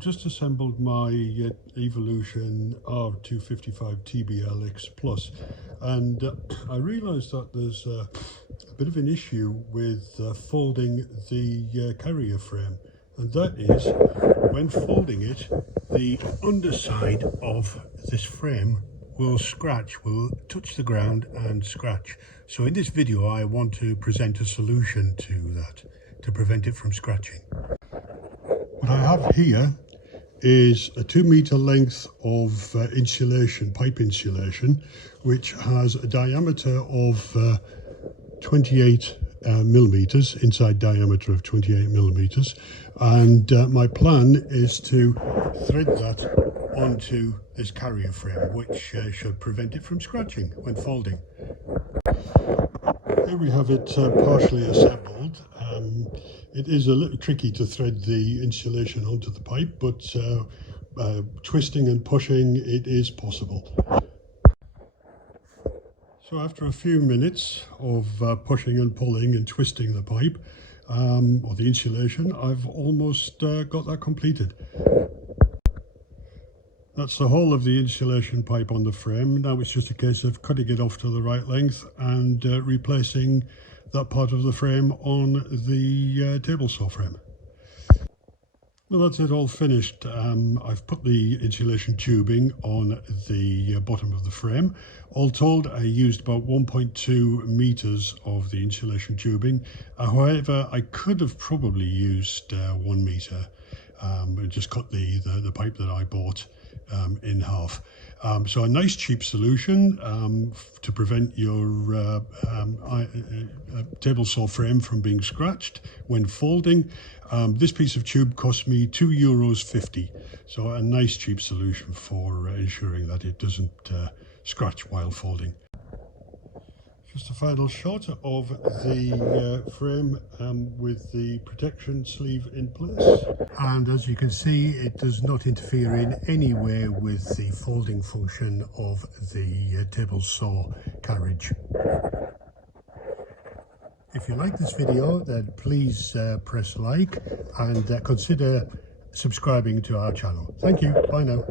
I've just assembled my Evolution R255TBLX Plus, and I realised that there's a bit of an issue with folding the carrier frame, and that is when folding it, the underside of this frame will touch the ground and scratch. So in this video I want to present a solution to that, to prevent it from scratching. What I have here is a 2 meter length of insulation, pipe insulation, which has a diameter of 28 millimeters, inside diameter of 28 millimeters, and my plan is to thread that onto this carrier frame, which should prevent it from scratching when folding. Here we have it partially assembled. It is a little tricky to thread the insulation onto the pipe, but twisting and pushing, it is possible. So after a few minutes of pushing and pulling and twisting the pipe, or the insulation, I've almost got that completed. That's the whole of the insulation pipe on the frame. Now it's just a case of cutting it off to the right length and replacing that part of the frame on the table saw frame. Well, that's it, all finished. I've put the insulation tubing on the bottom of the frame. All told, I used about 1.2 meters of the insulation tubing. However, I could have probably used 1 meter. Just cut the pipe that I bought in half. So a nice cheap solution to prevent your table saw frame from being scratched when folding. This piece of tube cost me €2.50, so a nice cheap solution for ensuring that it doesn't scratch while folding. Just a final shot of the frame with the protection sleeve in place, and as you can see, it does not interfere in any way with the folding function of the table saw carriage. If you like this video, then please press like and consider subscribing to our channel. Thank you. Bye now.